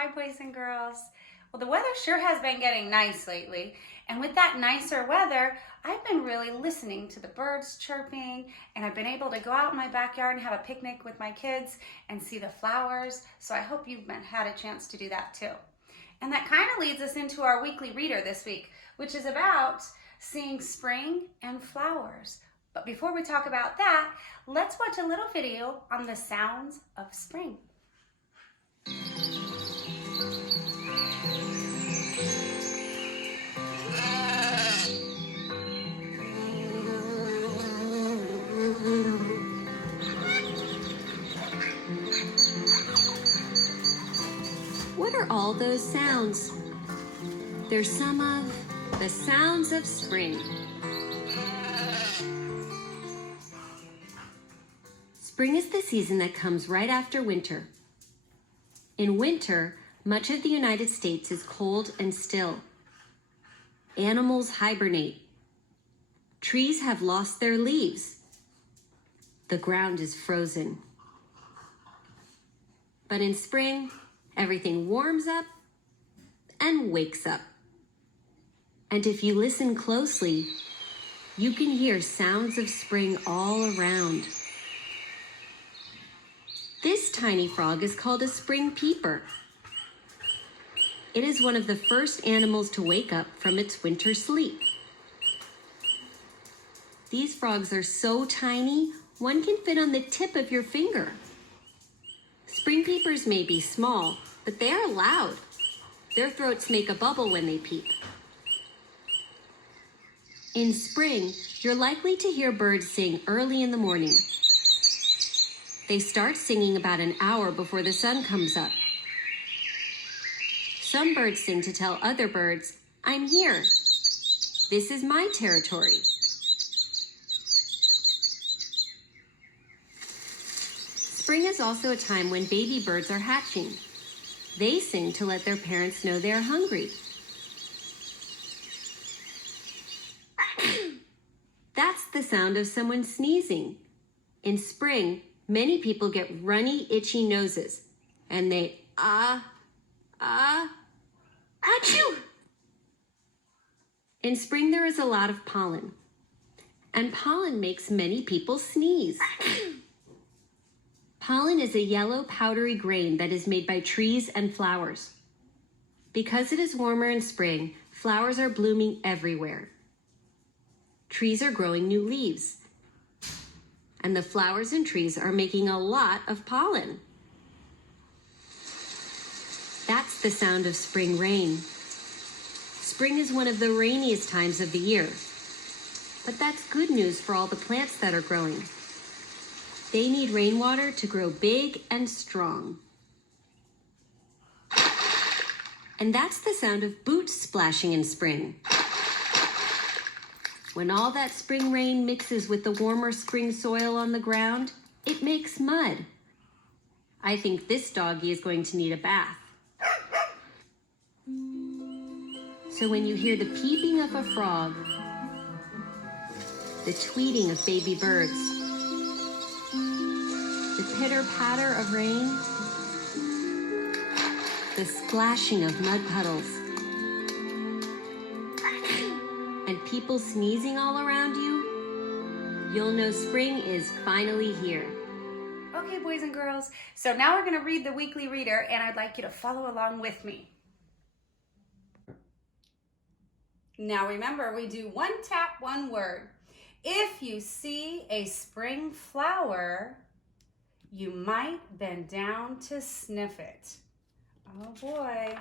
Hi, boys and girls. Well, the weather sure has been getting nice lately, and with that nicer weather, I've been really listening to the birds chirping, and I've been able to go out in my backyard and have a picnic with my kids and see the flowers, so I hope you've had a chance to do that too. And that kind of leads us into our weekly reader this week, which is about seeing spring and flowers. But before we talk about that, let's watch a little video on the sounds of spring. What are all those sounds? They're some of the sounds of spring. Spring is the season that comes right after winter. In winter, much of the United States is cold and still. Animals hibernate. Trees have lost their leaves. The ground is frozen. But in spring, everything warms up and wakes up. And if you listen closely, you can hear sounds of spring all around. This tiny frog is called a spring peeper. It is one of the first animals to wake up from its winter sleep. These frogs are so tiny, one can fit on the tip of your finger. Spring peepers may be small, but they are loud. Their throats make a bubble when they peep. In spring, you're likely to hear birds sing early in the morning. They start singing about an hour before the sun comes up. Some birds sing to tell other birds, "I'm here. This is my territory." Spring is also a time when baby birds are hatching. They sing to let their parents know they are hungry. That's the sound of someone sneezing. In spring, many people get runny, itchy noses, and they achoo! In spring, there is a lot of pollen, and pollen makes many people sneeze. Pollen is a yellow, powdery grain that is made by trees and flowers. Because it is warmer in spring, flowers are blooming everywhere. Trees are growing new leaves, and the flowers and trees are making a lot of pollen. That's the sound of spring rain. Spring is one of the rainiest times of the year, but that's good news for all the plants that are growing. They need rainwater to grow big and strong. And that's the sound of boots splashing in spring. When all that spring rain mixes with the warmer spring soil on the ground, it makes mud. I think this doggy is going to need a bath. So when you hear the peeping of a frog, the tweeting of baby birds, the pitter-patter of rain, the splashing of mud puddles, and people sneezing all around you, you'll know spring is finally here. Okay, boys and girls, so now we're going to read the weekly reader, and I'd like you to follow along with me. Now remember, we do one tap, one word. If you see a spring flower, you might bend down to sniff it. Oh boy.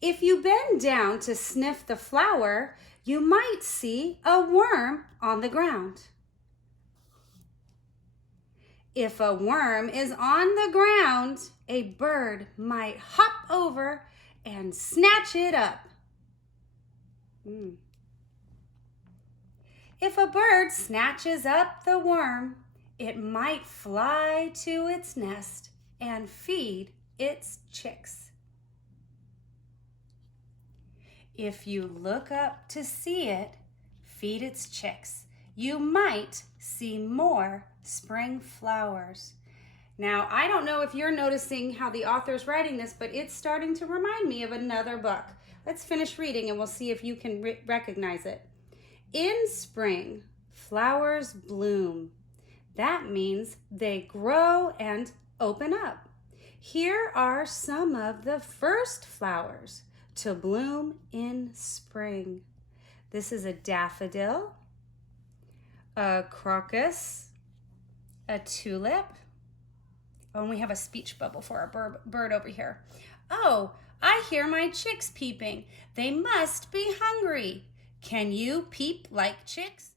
If you bend down to sniff the flower, you might see a worm on the ground. If a worm is on the ground, a bird might hop over and snatch it up. If a bird snatches up the worm, it might fly to its nest and feed its chicks. If you look up to see it feed its chicks, you might see more spring flowers. Now, I don't know if you're noticing how the author's writing this, but it's starting to remind me of another book. Let's finish reading and we'll see if you can recognize it. In spring, flowers bloom. That means they grow and open up. Here are some of the first flowers to bloom in spring. This is a daffodil, a crocus, a tulip. Oh, and we have a speech bubble for our bird over here. Oh, I hear my chicks peeping. They must be hungry. Can you peep like chicks?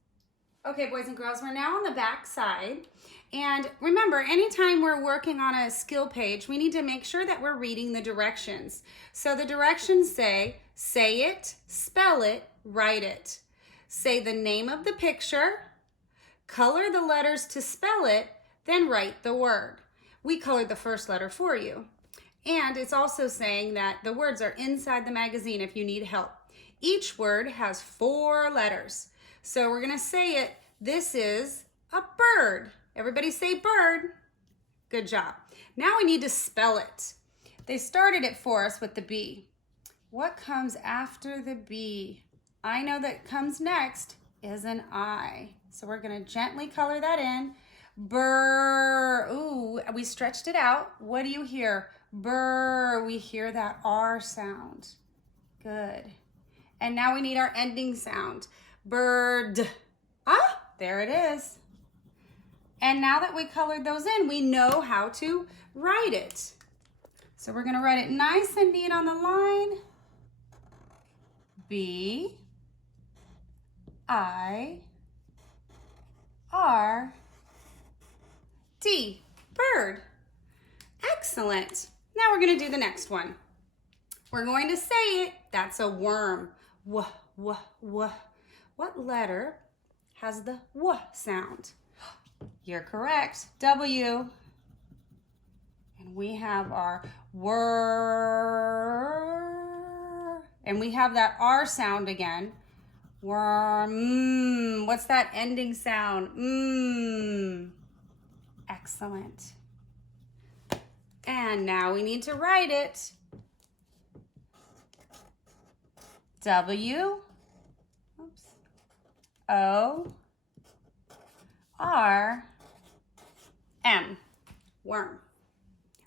Okay, boys and girls, we're now on the back side. And remember, anytime we're working on a skill page, we need to make sure that we're reading the directions. So the directions say it, spell it, write it. Say the name of the picture, color the letters to spell it, then write the word. We colored the first letter for you. And it's also saying that the words are inside the magazine if you need help. Each word has 4 letters. So we're gonna say it, this is a bird. Everybody say bird. Good job. Now we need to spell it. They started it for us with the B. What comes after the B? I know that comes next is an I. So we're gonna gently color that in. Burr, ooh, we stretched it out. What do you hear? Burr, we hear that R sound. Good. And now we need our ending sound. Bird. Ah, there it is. And now that we colored those in, we know how to write it. So we're gonna write it nice and neat on the line. B, I, R, D, bird. Excellent. Now we're gonna do the next one. We're going to say it, that's a worm. W, w, w. What letter has the W sound? You're correct, W. And we have our whir. And we have that R sound again. Worm. What's that ending sound? Excellent. And now we need to write it. W, oops, O, R, M, worm.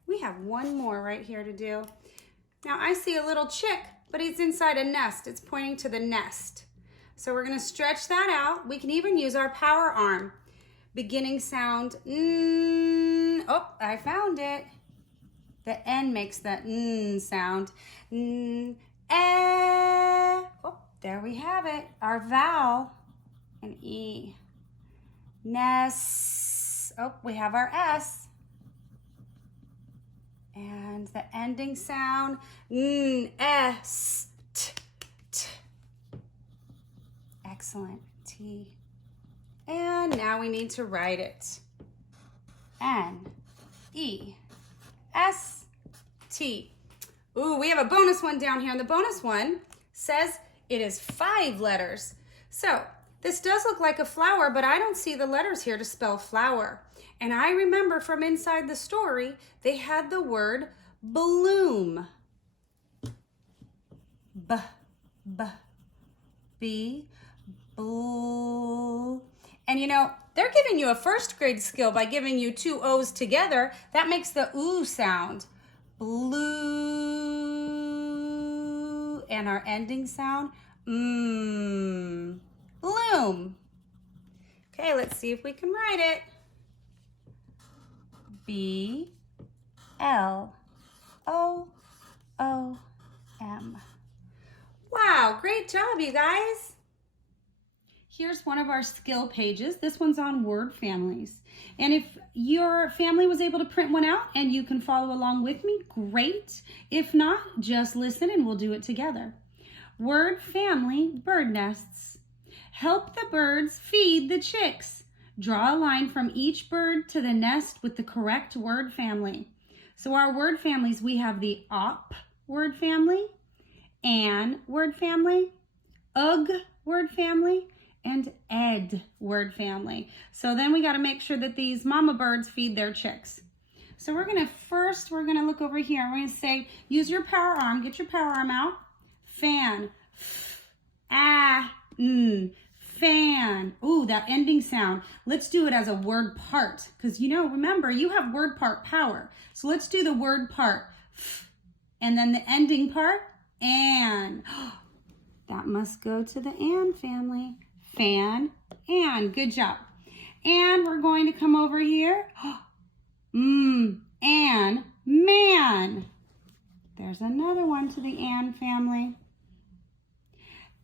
We have one more right here to do. Now I see a little chick, but he's inside a nest. It's pointing to the nest. So we're gonna stretch that out. We can even use our power arm. Beginning sound, oh, I found it. The N makes the N sound. Oh, there we have it. Our vowel, an E. Nest. Oh, we have our S. And the ending sound, S, T, T. Excellent, T. And now we need to write it. N, E, S, T. Ooh, we have a bonus one down here, and the bonus one says it is 5 letters. So this does look like a flower, but I don't see the letters here to spell flower. And I remember from inside the story, they had the word bloom. B, B, B, boo. And you know, they're giving you a first grade skill by giving you 2 O's together. That makes the ooh sound. Blue. And our ending sound, bloom. Okay, let's see if we can write it. B, L, O, O, M. Wow, great job, you guys. Here's one of our skill pages. This one's on word families. And if your family was able to print one out and you can follow along with me, great. If not, just listen and we'll do it together. Word family, bird nests. Help the birds feed the chicks. Draw a line from each bird to the nest with the correct word family. So our word families, we have the op word family, an word family, ug word family, and ed word family. So then we got to make sure that these mama birds feed their chicks. So we're gonna look over here. We're gonna say, use your power arm. Get your power arm out. Fan. Fan. Ooh, that ending sound. Let's do it as a word part. Because remember, you have word part power. So let's do the word part. And then the ending part, and. That must go to the and family. Fan, and. Good job. And we're going to come over here. And man. There's another one to the and family.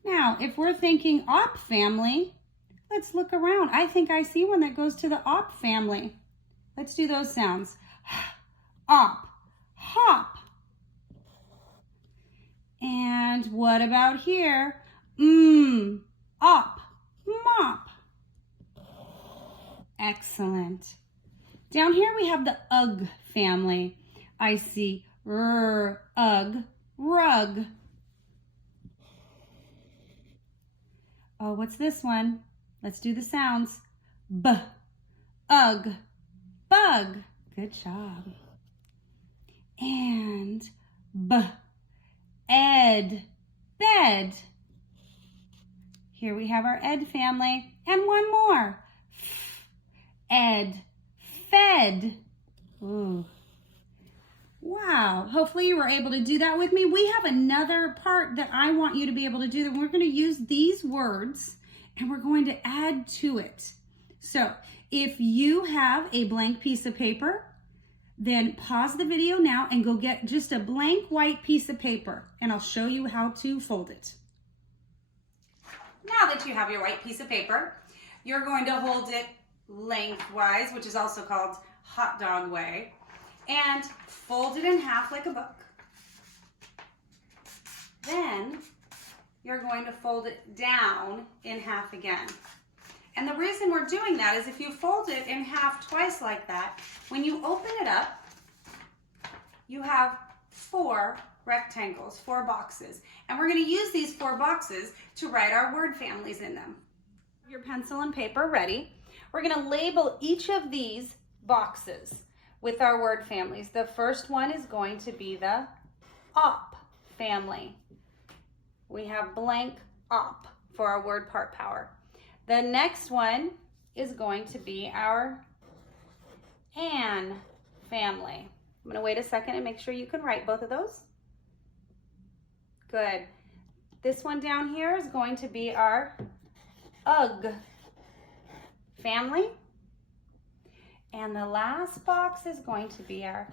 Now, if we're thinking op family, let's look around. I think I see one that goes to the op family. Let's do those sounds. Op, hop. And what about here? Op, mop. Excellent. Down here we have the ug family. I see ug, rug. Oh, what's this one? Let's do the sounds. Ug, bug. Good job. And ed, bed. Here we have our ed family. And one more. Ed, fed. Ooh. Wow. Hopefully you were able to do that with me. We have another part that I want you to be able to do. That we're going to use these words and we're going to add to it. So if you have a blank piece of paper, then pause the video now and go get just a blank white piece of paper and I'll show you how to fold it. Now that you have your white piece of paper, you're going to hold it lengthwise, which is also called hot dog way, and fold it in half like a book. Then you're going to fold it down in half again. And the reason we're doing that is if you fold it in half twice like that, when you open it up, you have 4 rectangles, 4 boxes. And we're going to use these 4 boxes to write our word families in them. Your pencil and paper ready. We're going to label each of these boxes with our word families. The first one is going to be the op family. We have blank op for our word part power. The next one is going to be our an family. I'm going to wait a second and make sure you can write both of those. Good. This one down here is going to be our ug family. And the last box is going to be our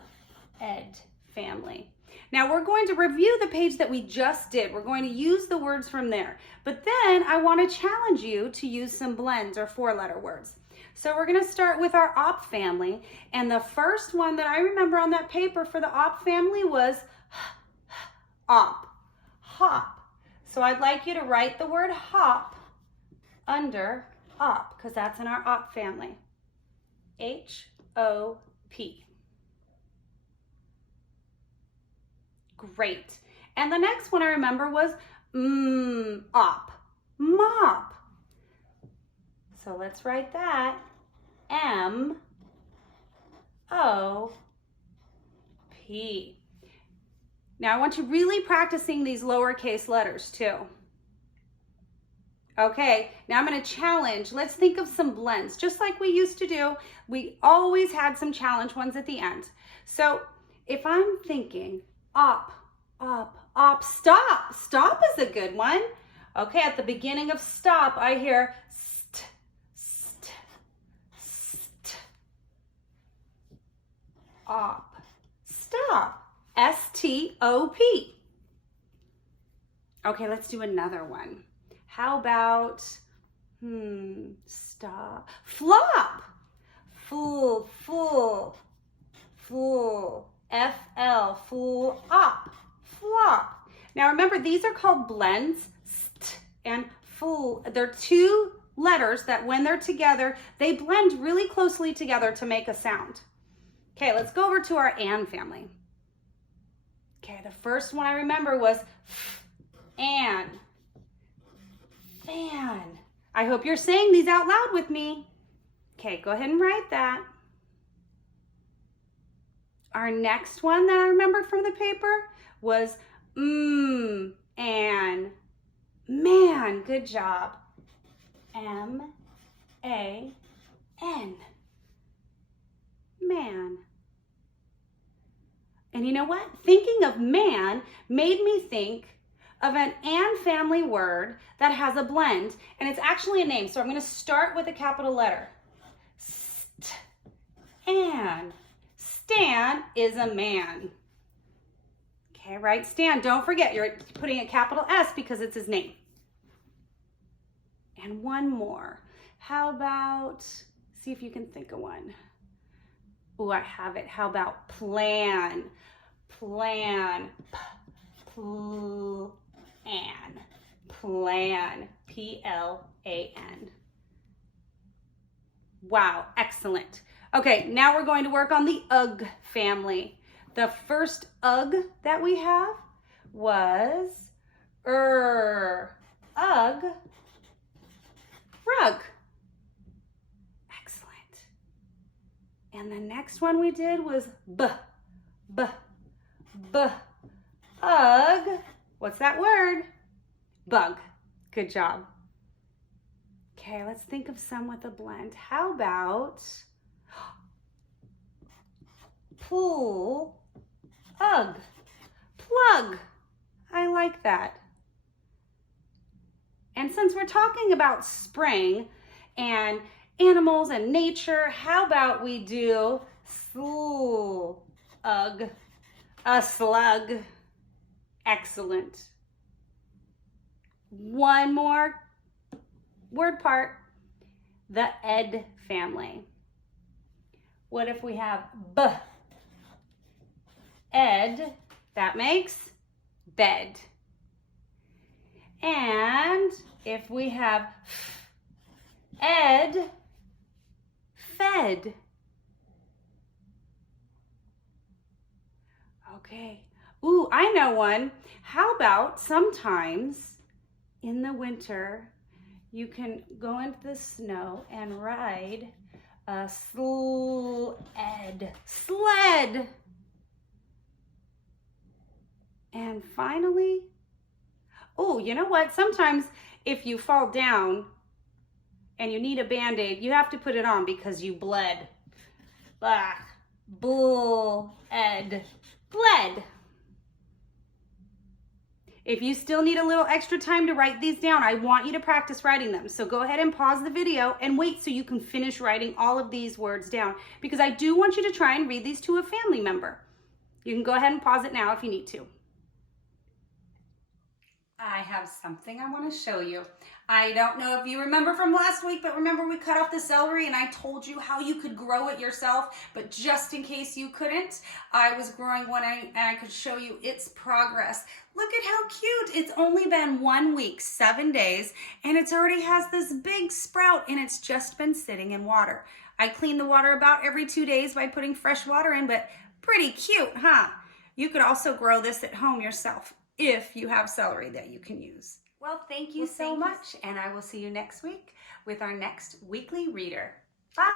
ed family. Now we're going to review the page that we just did. We're going to use the words from there. But then I want to challenge you to use some blends or 4-letter words. So we're going to start with our op family. And the first one that I remember on that paper for the op family was op, hop. So I'd like you to write the word hop under op, because that's in our op family. H-O-P. Great. And the next one I remember was op, mop. So let's write that. M-O-P. Now I want you really practicing these lowercase letters too. Okay, now I'm going to challenge. Let's think of some blends, just like we used to do. We always had some challenge ones at the end. So if I'm thinking op, stop. Stop is a good one. Okay, at the beginning of stop, I hear st, st, st. Op, stop, S-T-O-P. Okay, let's do another one. How about, stop, flop, full, F-L, full, op, flop. Now remember, these are called blends, st and full. They're 2 letters that when they're together, they blend really closely together to make a sound. Okay, let's go over to our and family. Okay, the first one I remember was an. Fan. I hope you're saying these out loud with me. Okay, go ahead and write that. Our next one that I remembered from the paper was and man. Good job. M-A-N. Man. And you know what? Thinking of man made me think of an and family word that has a blend, and it's actually a name. So I'm going to start with a capital letter. Stan. Stan is a man. Okay, right? Stan, don't forget, you're putting a capital S because it's his name. And one more. How about, see if you can think of one. Oh, I have it. How about plan? Plan. Plan. Plan. P-L-A-N. Wow, excellent. Okay, now we're going to work on the UGG family. The first UGG that we have was UGG, rug. Excellent. And the next one we did was UGG. What's that word? Bug. Good job. Okay, let's think of some with a blend. How about pull, ugh, plug. I like that. And since we're talking about spring and animals and nature, how about we do slug, a slug. Excellent. One more word part, the ed family. What if we have b, ed, that makes bed. And if we have ed, fed. Okay. Ooh, I know one. How about sometimes in the winter, you can go into the snow and ride a sled. And finally, oh, you know what? Sometimes if you fall down and you need a Band-Aid, you have to put it on because you bled. Bled. If you still need a little extra time to write these down, I want you to practice writing them. So go ahead and pause the video and wait so you can finish writing all of these words down, because I do want you to try and read these to a family member. You can go ahead and pause it now if you need to. I have something I want to show you. I don't know if you remember from last week, but remember we cut off the celery and I told you how you could grow it yourself, but just in case you couldn't, I was growing one and I could show you its progress. Look at how cute. It's only been 1 week, 7 days, and it's already has this big sprout and it's just been sitting in water. I clean the water about every 2 days by putting fresh water in, but pretty cute, huh? You could also grow this at home yourself if you have celery that you can use. Well, thank you so much, and I will see you next week with our next weekly reader.